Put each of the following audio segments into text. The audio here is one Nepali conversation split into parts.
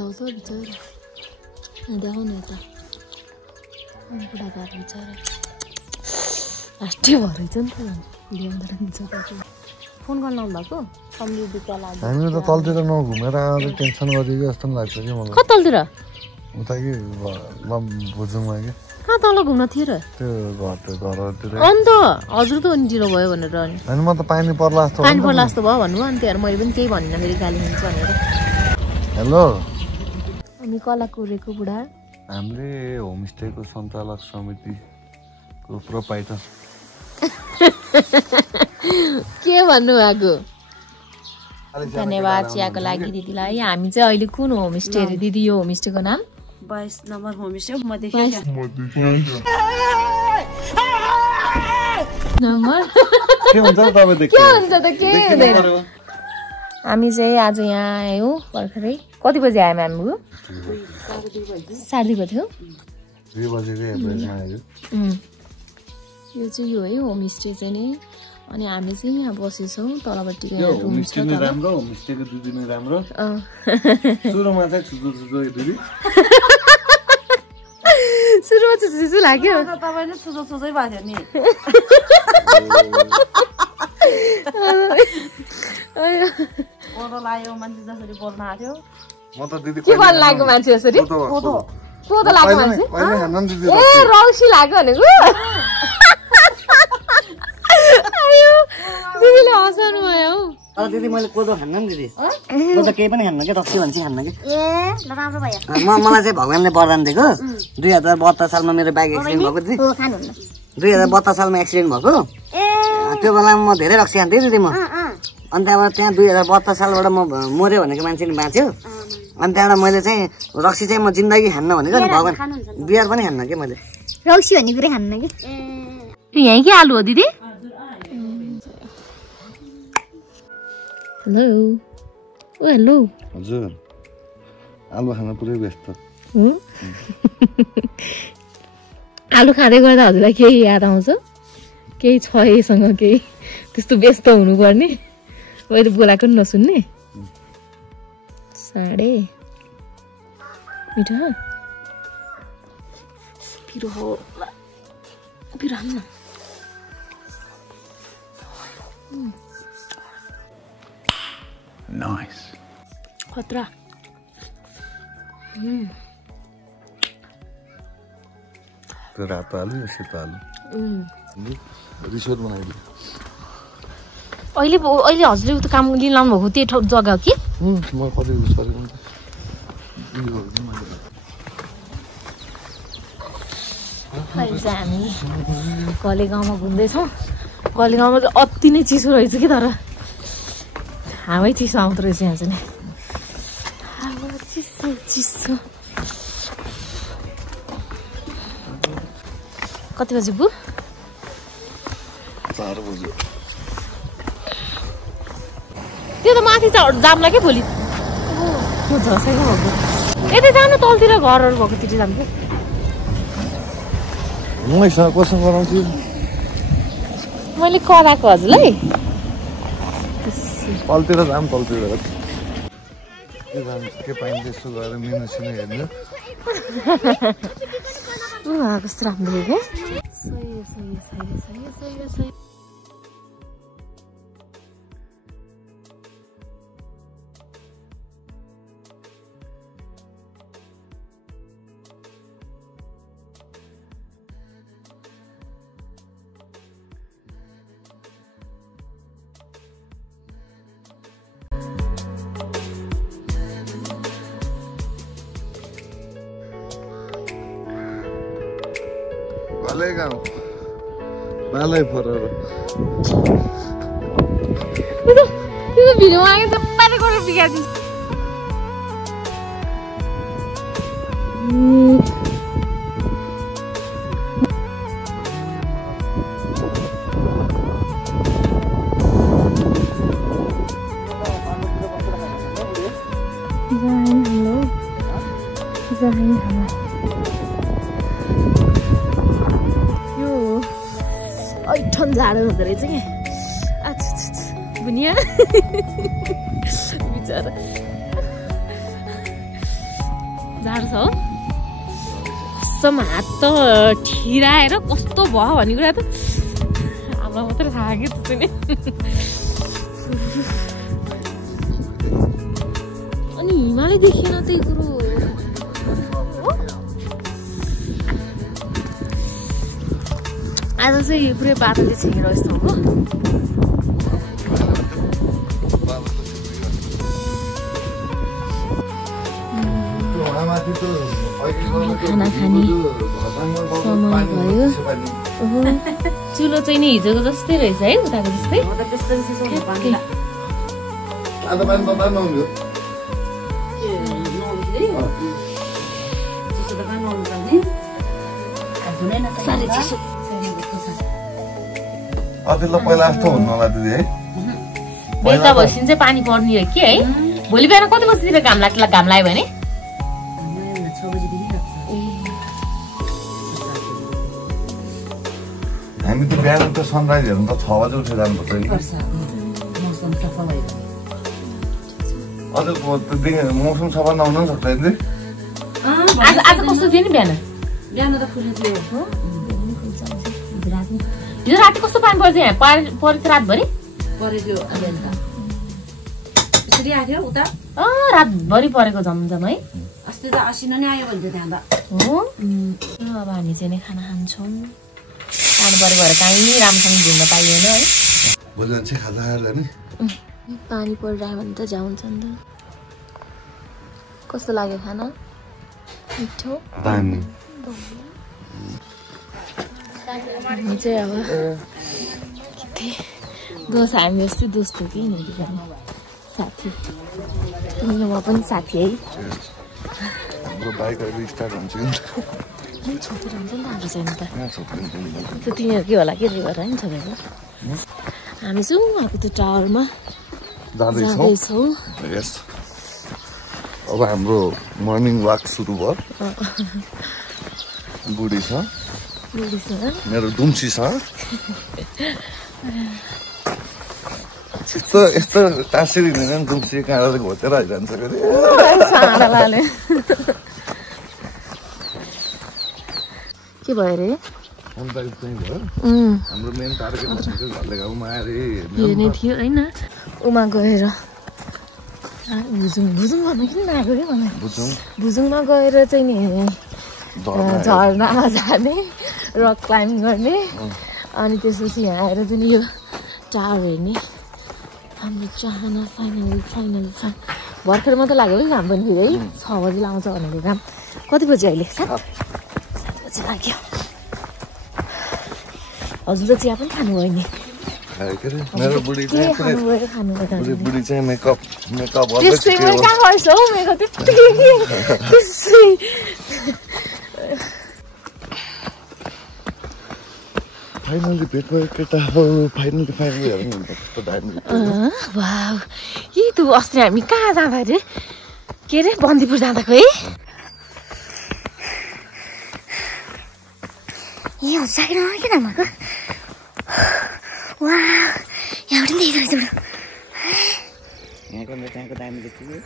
हो त बिचारा देखाउ न यता बुढापाका बिचारा लास्टै भएछ नि त ल्याउँदैन बिचारा फोन गर्न आउनु भएको सम्झिँदै लाग्यो हामी त तलतिर नघुमेर आएर टेन्सन गरिदियो जस्तो लाग्छ कि मलाई कतातिर उता कि बुझौँमा कि कहाँ तल घुम्न थियो र त्यो घरतिर अन्त हजुर त अनितिर भयो भनेर अनि होइन म त पानी पर्ला जस्तो पानी पर्ला जस्तो भयो भन्नु अनि त्यहाँ मैले पनि केही भनिनँ फेरि गाली हुन्छ भनेर हेलो हामी कलाकुरेको बुढा हामीले होमस्टेको सञ्चालक समितिको प्रोपाइटर के भन्नु भएको धन्यवाद चियाको लागि दिदीलाई हामी चाहिँ अहिले कुन होमस्टे अरे दिदी यो होमस्टेको नाम 22 नम्बर होमस्टे नम्बर के हुन्छ तपाईँ के हुन्छ त के हुँदैन हामी चाहिँ आज यहाँ आयौँ भर्खरै कति बजे आयौँ हामी 2:30 बज्यो 2 बजेको एभरेजमा आयो यो चाहिँ यो है होमस्टे चाहिँ नि अनि हामी चाहिँ यहाँ बसेछौँ तलपट्टिको रुम छ होमस्टे नै राम्रो होमस्टेको दिदी नै राम्रो सुरुमा चाहिँ छुचो दिदी सुरुमा छुचो लाग्यो तपाईँ नै छुचो छुचै भएको थियो नि बोल्न लाग्यो मान्छे जसरी बोल्न आथ्यो म त दिदी के बोल्न लाग्यो मान्छे जसरी कोदो लाग्यो मान्छे ए रौसी लाग्यो भनेको आयो दिदीले हँसाउनु भयो तर दिदी मैले कोदो खान्न नि दिदी कोदो केही पनि खान्न के रक्सी भन्छ खान्न कि मलाई चाहिँ भगवानले वरदान दिएको 2072 सालमा मेरो बाइक एक्सिडेन्ट भएको दिदी 2072 सालमा एक्सिडेन्ट भएको त्यो बेलामा म धेरै रक्सी खान्थेँ दिदी म अनि त्यहाँबाट त्यहाँ 2072 सालबाट म मर्यो भनेको मान्छे नि बाँच्यो अनि त्यहाँबाट मैले चाहिँ रक्सी चाहिँ म जिन्दगी खान्न भनेको नि भगवान बियर पनि खान्न कि मैले रक्सी भन्ने कुरै खान्न कि यहीँ के आलु हो दिदी हेलो ओ हेलो हजुर आलु खान पुरै व्यस्त आलु खाँदै गर्दा हजुरलाई केही याद आउँछ केही छ यसँग केही त्यस्तो व्यस्त हुनुपर्ने मैले बोलाएको नि नसुन्ने साढे मिठो पिरो हो पिरो हाल्नु नाइस खतरा त्यो रातो आलु यो सेतो आलु रिसोर्ट बनाइदियो अहिले हजुरले उता काम लिन लाउनु भएको त्यो जग्गा हो कि म कति युज गरेको अहिले चाहिँ हामी कले गाउँमा घुम्दैछौँ कले गाउँमा चाहिँ अति नै चिसो रहेछ कि तर हावै चिसो आउँदो रहेछ यहाँ चाहिँ हावा चिसो चिसो कति बजी पु 4 बजे त्यो त माथि जाम्ला के भोलि झसेको भएको यतै जानु तलतिर घरहरू भएको तिर जानु कि मैसँग कोसँग गराउँछु मैले कराएको हजुरलाई तलतिर जाम तलतिर के पाइन्छ यसो गएर मेनु सिनु हेर्नु कस्तो राम्रो क्या गाउँ बालै फरर त्यो भिडियो आयो त पारे गरेर बिगार्दिन्छ ऐठन जाडो हुँदो रहेछ कि बुनिया बिचरा जाडो छ हो कसम हात त ठिराएर कस्तो भयो भन्ने कुरा त हामीलाई मात्रै थाहा कि त्यो नि अनि हिमालय देखिएन त्यही कुरो आज चाहिँ पुरै बादलले छेकेर यस्तो हो खाना खाने समय भयो चुलो चाहिँ नि हिजोको जस्तै रहेछ है उताको जस्तै पहिला जस्तो हुनु होला दिदी है बेलुका भइसक्यो चाहिँ पानी पर्ने हो कि है भोलि बिहान कति बजीतिर घाम लाग्यो भने हामी त बिहान त सनराइज हेर्नु त 6 बजे उठेर जानुपर्छ अझ मौसम सफा नहुन सक्छ नि आज कस्तो थियो नि बिहान त फुल्ने थियो हिजो राति कस्तो पानी पर्छ यहाँ परेको रातभरि परेको यसरी आएको उता रातभरि परेको झमझम है अस्ति त असिना नै आयो भन्थ्यो त्यहाँ त हो अब हामी चाहिँ नै खाना खान्छौँ पानी परेको भएर कहीँ राम्रोसँग घुम्न पाइएन है भोलि चाहिँ खाजा खाएर नि पानी परिरह्यो भने त जान्छ नि त कस्तो लाग्यो खाना मिठो दामी हामी चाहिँ अब के दोस्त हामी जस्तै दोस्त हो कि यिनीहरू साथी तिमीमा पनि साथी है हाम्रो बाइक अहिले स्टार्ट हुन्छ छोपेर हुन्छ नि त हाम्रो छैन त त्यो तिमीहरूकै होला के रे गरेर नि छोपेको हामी चाहिँ उहाँको त्यो टावरमा जाँदैछौँ अब हाम्रो मर्निङ वाक सुरु भयो बुढी छ मेरो दुम्सी छ यस्तो टाँसिरी दिँदैन दुम्सी काँडा घोचेर आइरहन्छ के भयो रे हाम्रो मेन टार्गेट भनेको घरले गाउँमा आएर हेर्ने थियो होइन उमा गएर भुजुङ भन्नु किन नआएको कि मलाई भुजुङमा गएर चाहिँ नि झरनामा जाने रक क्लाइम्ब गर्ने अनि त्यसपछि यहाँ आएर चाहिँ यो टावर हेर्ने हाम्रो चाहना फाइनल भर्खर मात्रै लाग्यो है घाम पनि फेरि है 6 बजी लाउँछ भनेको घाम कति बजी अहिले 7 बजी लाग्यो हजुरले चिया पनि खानुभयो नि मेरो बुढी चाहिँ मेकअप फाइनली भेट भयो केटा हो फाइनली हेर्नु कस्तो दामी वाउ यी तँ अस्ति हामी कहाँ जाँदा अरे के अरे बन्दीपुर जाँदाको है ए हजुर के नभएको वा यहाँबाट पनि देखिरहेको त्यहाँको दामी देखियो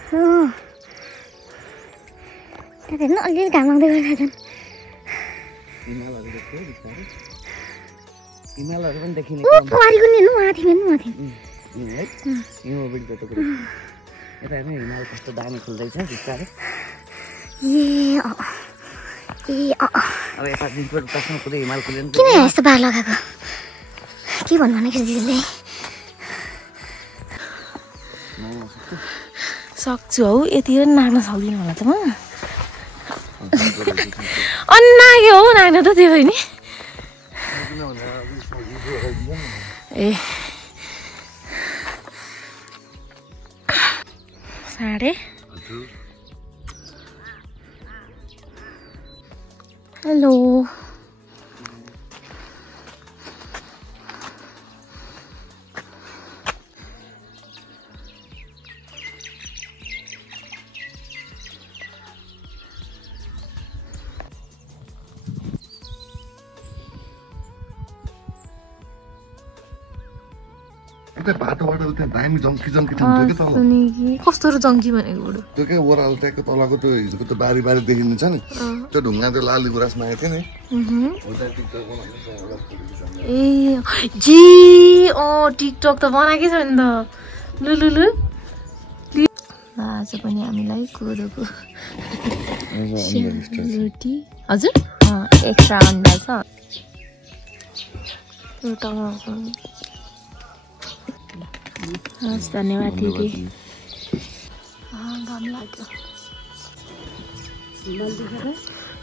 हेर्नु अलिअलि घाम आउँदै गइरहेको छन् हिमालहरू पनि देखिने फवारीको नि हेर्नु माथि माथि यता हेर्नु हिमाल कस्तो दामी खुल्दैछ बिस्तारै अब यता दिनपुर उतासम्म पुरै हिमाल खुल्यो किन यस्तो बार लगाएको के भन्नु भनेको दिदीले सक्छु हौ यति नाग्न सक्दिनँ होला त म अनि नाग्यो हौ नाग्न त त्यो होइन ए साढे हेलो त्यहाँ बाटोबाट त्यहाँ दामी जङ्की ठाउँ थियो कि तल कस्तो र जङ्की भनेको बुढो त्यो के ओह्रालो ट्याकको तलको त्यो हिजोको त्यो बारी देखिन्छ नि त्यो ढुङ्गा त्यो लाली गुराँसमा आएको थियो नि ए जी टिकटक त बनाएकै छ नि त लु आज पनि हामीलाई कोदोको रोटी हजुर एक्स्ट्रा अन्डा छ हस् धन्यवाद दिदी घाम लाग्यो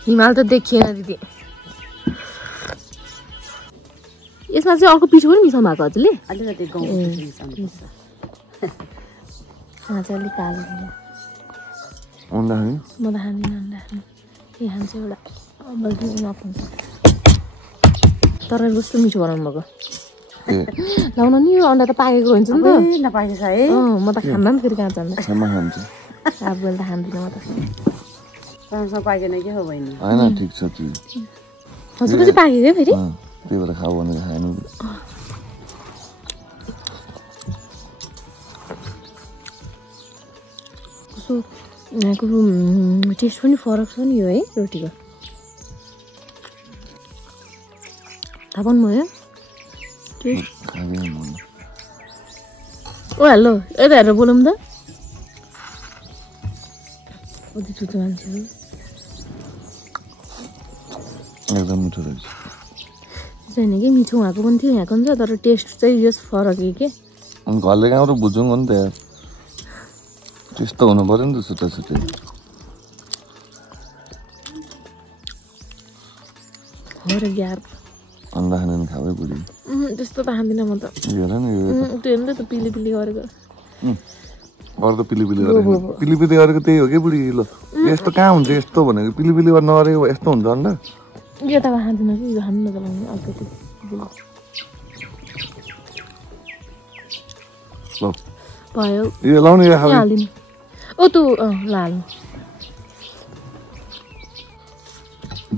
हिमाल त देखिएन दिदी यसमा चाहिँ अर्को पिठो पनि मिसाउनु भएको हजुरले अलिकति अलिक कालो अन्डा म त खाँदिनँ अन्डा ए खान्छ एउटा नफुन्छ तर कस्तो मिठो बनाउनु भएको लाउन नि यो अन्डा त पाकेको हुन्छ नि त नपाएको छ है म त खान्दा पनि फेरि कहाँ जान्दा आफूले त खाँदिनँ म त पाकेन के हो बहिनी होइन ठिक छ हजुरको चाहिँ पाकेको फेरि त्यही भएर खाऊ भनेर खानु कस्तो यहाँको टेस्ट पनि फरक छ नि यो है रोटीको थाहा पाउनुभयो ओ हेलो यता हेरेर बोलौँ त कति चुचो मान्छे एकदम मिठो रहेछ छैन कि मिठो उहाँको पनि थियो यहाँको पनि छ तर टेस्ट चाहिँ यस फरक के घरले गाउँ र बुझौँ हो नि त त्यस्तो हुनु पर्यो नि त छुट्टा छुट्टै हो र यार अन्डा खाने खाबै बुढी त्यस्तो त खाँदिनँ म त हेर नि त्यो हेर्नु त पिली पिली गरेको अरू त पिली पिली गरेको त्यही हो कि बुढी ल यस्तो कहाँ हुन्छ यस्तो भनेको पिली पिली गर्न नगरेको यस्तो हुन्छ अन्डा यो त खाँदिनँ कि यो खानु नचलाउने अलिकति ल भयो यो लाउने यो खाऊ हालिदिनु ओ तँ लाल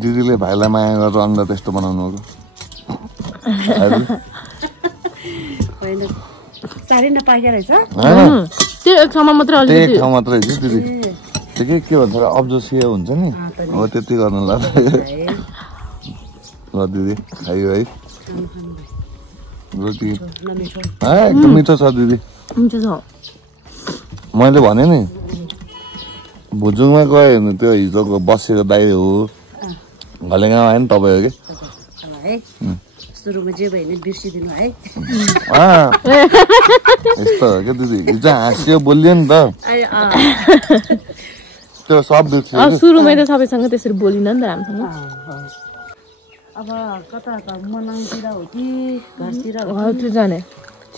दिदीले भाइलाई माया गरेर अन्डा त्यस्तो बनाउनु हो साह्रै नपाके रहेछ त्यो एक ठाउँमा मात्रै त्यही एक ठाउँ मात्रै है दिदी त्यो के भन्छ अब्जोसिया हुन्छ नि हो त्यति गर्नु लाग्छ ल दिदी खायो है रोटी एकदम मिठो छ दिदी मिठो छ मैले भने नि भुजुङमा गयो भने त्यो हिजोको बसेको दाइ हो घले गाउँ आयो नि तपाईँ हो कि सुरुमा जे भयो भने बिर्सिदिनु है यस्तो हो क्या दिदी हिजो हाँस्यो बोलियो नि त त्यो सब बिर्सियो सुरुमै त सबैसँग त्यसरी बोलिन नि त राम्रोसँग अब कता मनाङतिर हो कि घरतिर घरतिर जाने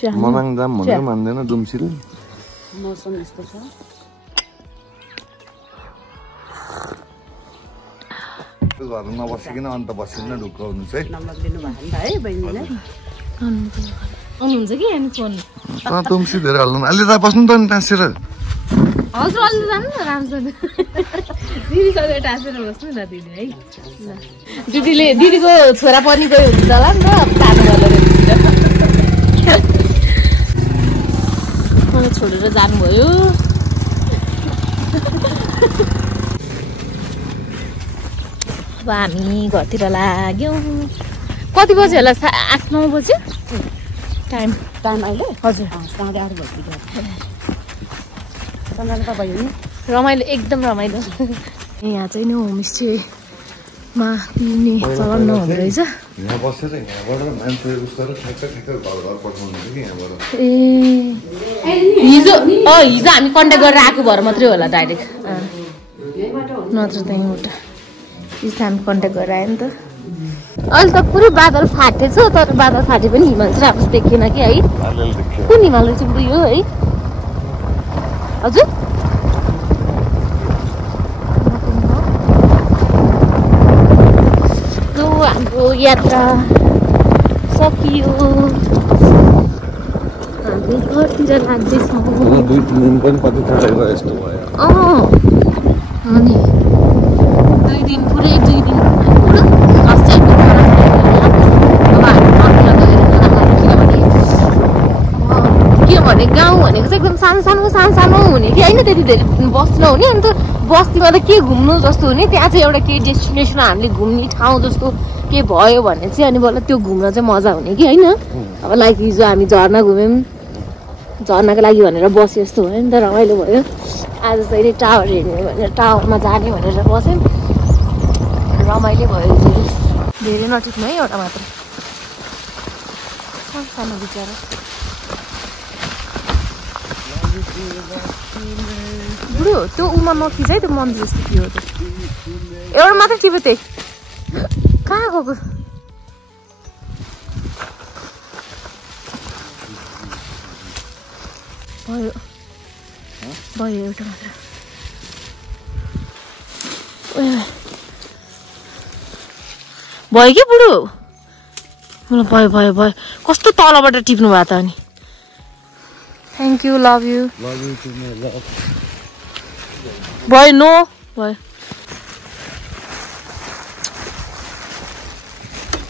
मनाङ जाम भनेर मान्दैन दुम्सीले मौसम यस्तो छ घर नबसिकन अन्त बसिकन ढुक्क हुनुहुन्छ है नम्बर दिनु भएको नि त है बहिनीले आउनुहुन्छ कि हामी फोन दुम्सी धेरै हाल्नु अलि त बस्नु त नि टाँसेर हजुर अलि जानु न राम्रोसँग दिदीसँग टाँसेर बस्नु न दिदी है ल दिदीले दिदीको छोरा पनि गयो हुन्छ होला नि त तातो गरेर मलाई छोडेर जानुभयो अब हामी घरतिर लाग्यौँ कति बजी होला 8-9 बजी टाइम अहिले हजुर 8:30 बजी सम्झना त भयो नि रमाइलो एकदम रमाइलो यहाँ चाहिँ नि होमस्टेमा पिउने चलन नहुँदो रहेछ यहाँ बसेर यहाँबाट मान्छे उस गरेर ठ्याक्क घर पठाउनु कि यहाँबाट ए हिजो हिजो हामी कन्ट्याक्ट गरेर आएको भएर मात्रै होला डाइरेक्ट नत्र त यहीँबाट हिजो हामी कन्ट्याक्ट गरेर आयो नि त अहिले त पुरै बादल फाटेछ तर बादल फाटे पनि हिमाल चाहिँ राम्रो देखिएन कि है कुन हिमाल चाहिँ उयो है हजुर हाम्रो यात्रा सकियो हामी घरतिर लाग्दैछौँ 2-3 दिन पनि कति थाहा यस्तो भयो अनि 2 दिन पुरै 2 दिन पुरो अस्ति हामी अब हामी किनभने भने गाउँ भनेको चाहिँ एकदम सानो सानो हुने कि होइन त्यति धेरै बस्ती नहुने अन्त बस्तीमा त के घुम्नु जस्तो हुने त्यहाँ चाहिँ एउटा केही डेस्टिनेसन हामीले घुम्ने ठाउँ जस्तो के भयो भने चाहिँ अनि बल्ल त्यो घुम्न चाहिँ मजा हुने कि होइन अब लाइक हिजो हामी झर्ना घुम्यौँ झर्नाको लागि भनेर बस्यो जस्तो भयो नि त रमाइलो भयो आज चाहिँ टावर हेर्ने भनेर टावरमा जाने भनेर बस्यौँ रमाइलो भयो धेरै नटिक्नु है एउटा मात्र सानो बिचरा बुढो त्यो उमा नखिच है त्यो मन्दिर जस्तो के हो त्यो एउटा मात्रै टिप्यो त्यही कहाँ गएको भयो भयो एउटा मात्र भयो कि बुढो भयो भयो भयो कस्तो तलबाट टिप्नु भयो त अनि थ्याङ्क यू लभ यू भयो नो भयो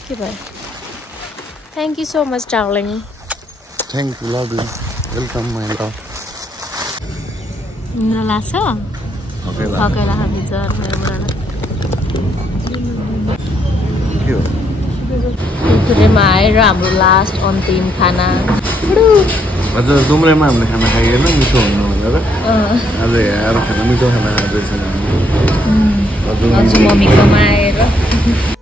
के भयो thank you so much darling thank you love you welcome my love तिम्रो लाग्छ थकेला हामी दुम्रेमा आएर हाम्रो लास्ट अन्तिम खाना हजुर दुम्रेमा हामीले खाना खाइएन मिठो हुनु भनेर आज यहाँ खाना मिठो खाना आज मम्मीकोमा आएर